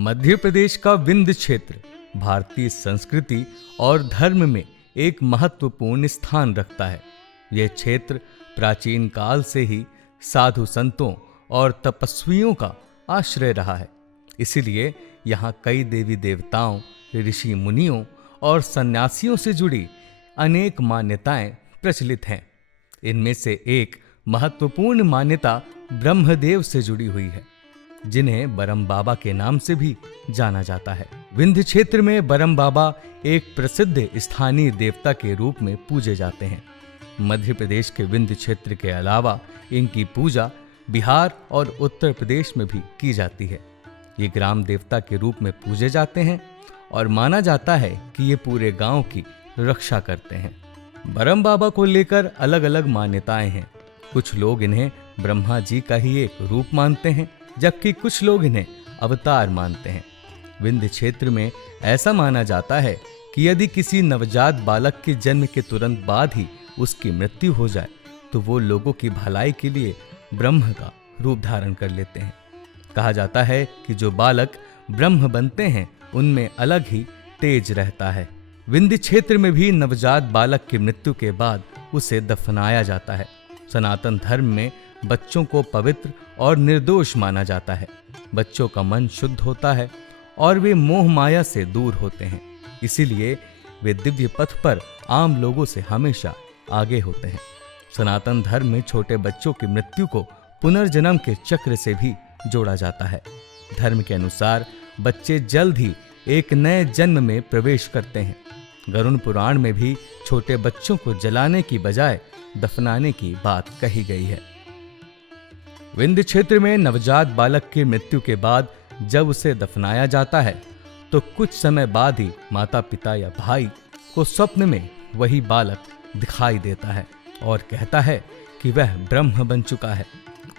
मध्य प्रदेश का विंध्य क्षेत्र भारतीय संस्कृति और धर्म में एक महत्वपूर्ण स्थान रखता है। यह क्षेत्र प्राचीन काल से ही साधु संतों और तपस्वियों का आश्रय रहा है। इसीलिए यहाँ कई देवी देवताओं, ऋषि मुनियों और सन्यासियों से जुड़ी अनेक मान्यताएं प्रचलित हैं। इनमें से एक महत्वपूर्ण मान्यता ब्रह्मदेव से जुड़ी हुई है, जिन्हें बरम बाबा के नाम से भी जाना जाता है। विंध्य क्षेत्र में बरम बाबा एक प्रसिद्ध स्थानीय देवता के रूप में पूजे जाते हैं। मध्य प्रदेश के विंध्य क्षेत्र के अलावा इनकी पूजा बिहार और उत्तर प्रदेश में भी की जाती है। ये ग्राम देवता के रूप में पूजे जाते हैं और माना जाता है कि ये पूरे गांव की रक्षा करते हैं। बरम बाबा को लेकर अलग अलग मान्यताएं हैं। कुछ लोग इन्हें ब्रह्मा जी का ही एक रूप मानते हैं, जबकि कुछ लोग इन्हें अवतार मानते हैं। विंध्य क्षेत्र में ऐसा माना जाता है कि यदि किसी नवजात बालक के जन्म के तुरंत बाद ही उसकी मृत्यु हो जाए तो वो लोगों की भलाई के लिए ब्रह्म का रूप धारण कर लेते हैं। कहा जाता है कि जो बालक ब्रह्म बनते हैं उनमें अलग ही तेज रहता है। विंध्य क्षेत्र में भी नवजात बालक की मृत्यु के बाद उसे दफनाया जाता है। सनातन धर्म में बच्चों को पवित्र और निर्दोष माना जाता है। बच्चों का मन शुद्ध होता है और वे मोह माया से दूर होते हैं। इसीलिए वे दिव्य पथ पर आम लोगों से हमेशा आगे होते हैं। सनातन धर्म में छोटे बच्चों की मृत्यु को पुनर्जन्म के चक्र से भी जोड़ा जाता है। धर्म के अनुसार बच्चे जल्द ही एक नए जन्म में प्रवेश करते हैं। गरुड़ पुराण में भी छोटे बच्चों को जलाने की बजाय दफनाने की बात कही गई है। विंध्य क्षेत्र में नवजात बालक की मृत्यु के बाद जब उसे दफनाया जाता है तो कुछ समय बाद ही माता पिता या भाई को स्वप्न में वही बालक दिखाई देता है और कहता है कि वह ब्रह्म बन चुका है,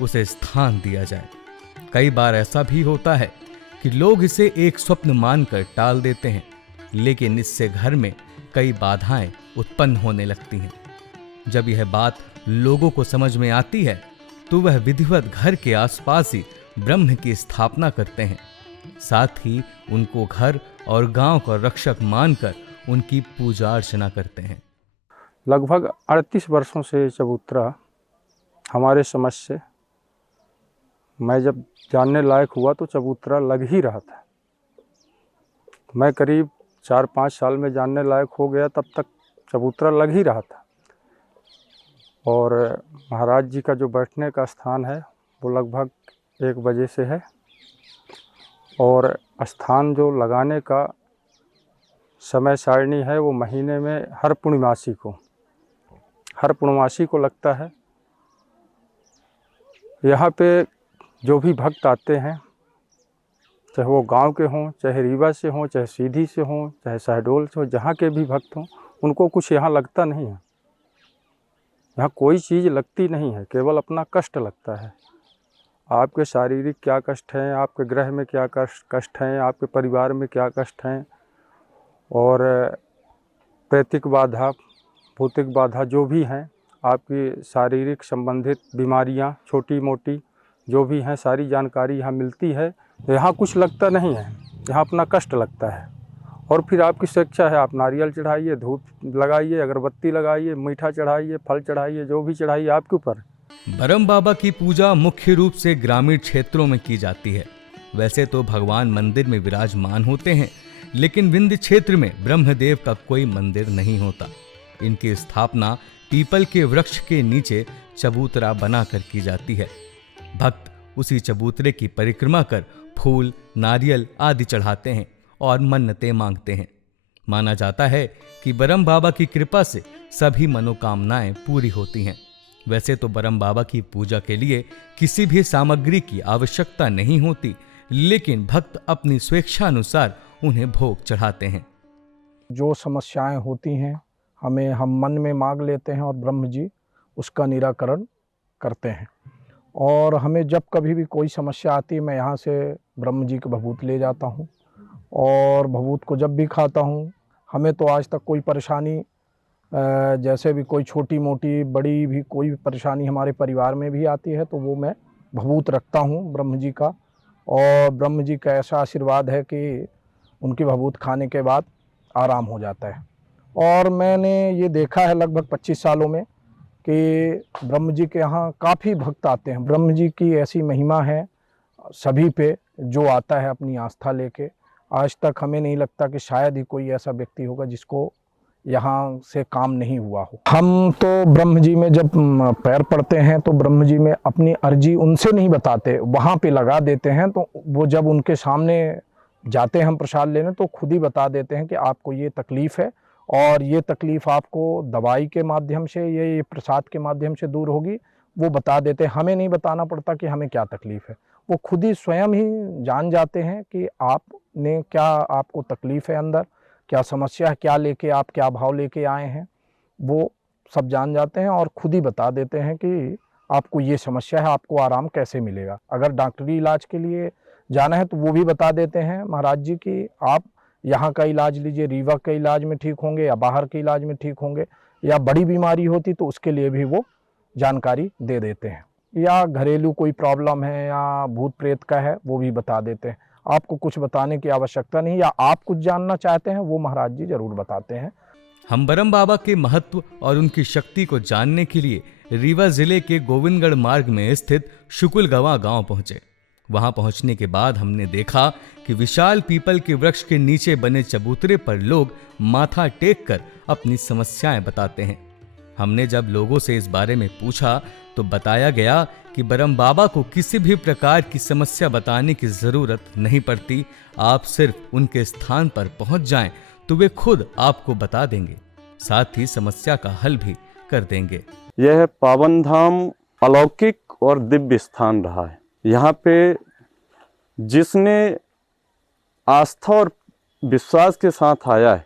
उसे स्थान दिया जाए। कई बार ऐसा भी होता है कि लोग इसे एक स्वप्न मानकर टाल देते हैं, लेकिन इससे घर में कई बाधाएं उत्पन्न होने लगती हैं। जब यह बात लोगों को समझ में आती है तो वह विधिवत घर के आसपास ही ब्रह्म की स्थापना करते हैं। साथ ही उनको घर और गांव का रक्षक मानकर उनकी पूजा अर्चना करते हैं। लगभग 38 वर्षों से चबूतरा हमारे समझ से, मैं जब जानने लायक हुआ तो चबूतरा लग ही रहा था। मैं करीब 4-5 साल में जानने लायक हो गया, तब तक चबूतरा लग ही रहा था। और महाराज जी का जो बैठने का स्थान है वो लगभग 1 बजे से है, और स्थान जो लगाने का समय सारणी है वो महीने में हर पूर्णिमासी को लगता है। यहाँ पे जो भी भक्त आते हैं, चाहे वो गांव के हों, चाहे रीवा से हों, चाहे सीधी से हों, चाहे शहडोल से हों, जहाँ के भी भक्त हों, उनको कुछ यहाँ लगता नहीं है। यहाँ कोई चीज़ लगती नहीं है, केवल अपना कष्ट लगता है। आपके शारीरिक क्या कष्ट हैं, आपके ग्रह में क्या कष्ट हैं, आपके परिवार में क्या कष्ट हैं, और प्रैतिक बाधा, भौतिक बाधा जो भी हैं, आपकी शारीरिक संबंधित बीमारियाँ छोटी मोटी जो भी हैं, सारी जानकारी यहाँ मिलती है। यहाँ कुछ लगता नहीं है, यहाँ अपना कष्ट लगता है। और फिर आपकी स्वेच्छा है, आप नारियल चढ़ाइए, धूप लगाइए, अगरबत्ती लगाइए, मीठा चढ़ाइए, फल चढ़ाइए, जो भी चढ़ाइए आपके ऊपर। बरम बाबा की पूजा मुख्य रूप से ग्रामीण क्षेत्रों में की जाती है। वैसे तो भगवान मंदिर में विराजमान होते हैं, लेकिन विंध्य क्षेत्र में ब्रह्मदेव का कोई मंदिर नहीं होता। इनकी स्थापना पीपल के वृक्ष के नीचे चबूतरा बनाकर की जाती है। भक्त उसी चबूतरे की परिक्रमा कर फूल, नारियल आदि चढ़ाते हैं और मन्नतें मांगते हैं। माना जाता है कि बरम बाबा की कृपा से सभी मनोकामनाएं पूरी होती हैं। वैसे तो बरम बाबा की पूजा के लिए किसी भी सामग्री की आवश्यकता नहीं होती, लेकिन भक्त अपनी स्वेच्छानुसार उन्हें भोग चढ़ाते हैं। जो समस्याएं होती हैं हम मन में मांग लेते हैं और ब्रह्म जी उसका निराकरण करते हैं। और हमें जब कभी भी कोई समस्या आती है, मैं यहाँ से ब्रह्म जी का भभूत ले जाता हूँ और भभूत को जब भी खाता हूँ, हमें तो आज तक कोई परेशानी, जैसे भी कोई छोटी मोटी बड़ी भी कोई भी परेशानी हमारे परिवार में भी आती है तो वो मैं भभूत रखता हूँ ब्रह्म जी का, और ब्रह्म जी का ऐसा आशीर्वाद है कि उनकी भभूत खाने के बाद आराम हो जाता है। और मैंने ये देखा है लगभग 25 सालों में कि ब्रह्म जी के यहाँ काफ़ी भक्त आते हैं। ब्रह्म जी की ऐसी महिमा है सभी पे, जो आता है अपनी आस्था लेके, आज तक हमें नहीं लगता कि शायद ही कोई ऐसा व्यक्ति होगा जिसको यहाँ से काम नहीं हुआ हो। हम तो ब्रह्म जी में जब पैर पड़ते हैं तो ब्रह्म जी में अपनी अर्जी उनसे नहीं बताते, वहाँ पे लगा देते हैं। तो वो जब उनके सामने जाते हैं हम प्रसाद लेने तो खुद ही बता देते हैं कि आपको ये तकलीफ़ है और ये तकलीफ़ आपको दवाई के माध्यम से या ये प्रसाद के माध्यम से दूर होगी, वो बता देते हैं। हमें नहीं बताना पड़ता कि हमें क्या तकलीफ़ है, वो खुद ही स्वयं ही जान जाते हैं कि आपने क्या, आपको तकलीफ़ है अंदर, क्या समस्या है, क्या लेके आप क्या भाव लेके आए हैं, वो सब जान जाते हैं और खुद ही बता देते हैं कि आपको ये समस्या है, आपको आराम कैसे मिलेगा। अगर डॉक्टरी इलाज के लिए जाना है तो वो भी बता देते हैं महाराज जी कि आप यहाँ का इलाज लीजिए, रीवा के इलाज में ठीक होंगे या बाहर के इलाज में ठीक होंगे, या बड़ी बीमारी होती तो उसके लिए भी वो जानकारी दे देते हैं, या घरेलू कोई प्रॉब्लम है या भूत प्रेत का है वो भी बता देते हैं। आपको कुछ बताने की आवश्यकता नहीं, या आप कुछ जानना चाहते हैं वो महाराज जी जरूर बताते हैं। हम बरम बाबा के महत्व और उनकी शक्ति को जानने के लिए रीवा जिले के गोविंदगढ़ मार्ग में स्थित शुकुलगवा गांव पहुंचे। वहां पहुंचने के बाद हमने देखा कि विशाल पीपल के वृक्ष के नीचे बने चबूतरे पर लोग माथा टेक कर अपनी समस्याएं बताते हैं। हमने जब लोगों से इस बारे में पूछा तो बताया गया कि बरम बाबा को किसी भी प्रकार की समस्या बताने की जरूरत नहीं पड़ती। आप सिर्फ उनके स्थान पर पहुंच जाएं तो वे खुद आपको बता देंगे, साथ ही समस्या का हल भी कर देंगे। यह पावन धाम अलौकिक और दिव्य स्थान रहा है। यहाँ पे जिसने आस्था और विश्वास के साथ आया है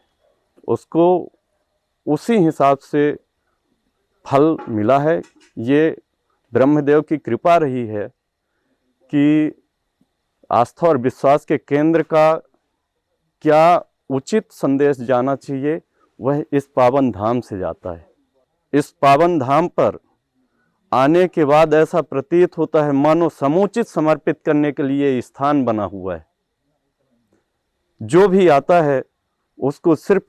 उसको उसी हिसाब से फल मिला है। ये ब्रह्मदेव की कृपा रही है कि आस्था और विश्वास के केंद्र का क्या उचित संदेश जाना चाहिए वह इस पावन धाम से जाता है। इस पावन धाम पर आने के बाद ऐसा प्रतीत होता है मानो समुचित समर्पित करने के लिए स्थान बना हुआ है। जो भी आता है उसको सिर्फ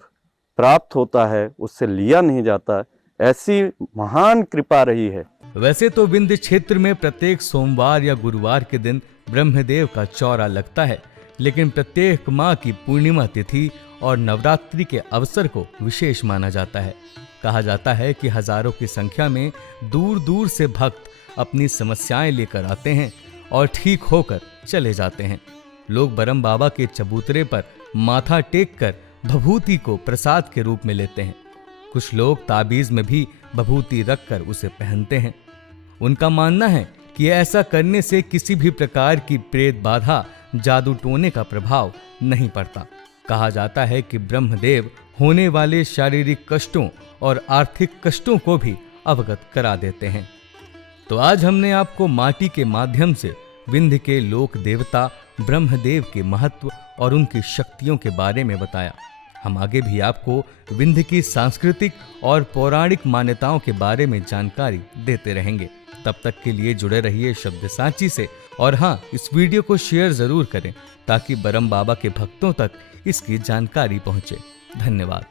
प्राप्त होता है, उससे लिया नहीं जाता। ऐसी महान कृपा रही है। वैसे तो विंध्य क्षेत्र में प्रत्येक सोमवार या गुरुवार के दिन ब्रह्मदेव का चौरा लगता है, लेकिन प्रत्येक माह की पूर्णिमा तिथि और नवरात्रि के अवसर को विशेष माना जाता है। कहा जाता है कि हजारों की संख्या में दूर दूर से भक्त अपनी समस्याएं लेकर आते हैं और ठीक होकर चले जाते हैं। लोग बरम बाबा के चबूतरे पर माथा टेक कर भभूति को प्रसाद के रूप में लेते हैं। कुछ लोग ताबीज में भी भभूति रखकर उसे पहनते हैं। उनका मानना है कि ऐसा करने से किसी भी प्रकार की प्रेत बाधा, जादू टोने का प्रभाव नहीं पड़ता। कहा जाता है कि ब्रह्मदेव होने वाले शारीरिक कष्टों और आर्थिक कष्टों को भी अवगत करा देते हैं। तो आज हमने आपको माटी के माध्यम से विंध्य के लोक देवता ब्रह्मदेव के महत्व और उनकी शक्तियों के बारे में बताया। हम आगे भी आपको विंध्य की सांस्कृतिक और पौराणिक मान्यताओं के बारे में जानकारी देते रहेंगे। तब तक के लिए जुड़े रहिए शब्द सांची से, और हाँ, इस वीडियो को शेयर जरूर करें ताकि बरम बाबा के भक्तों तक इसकी जानकारी पहुंचे। धन्यवाद।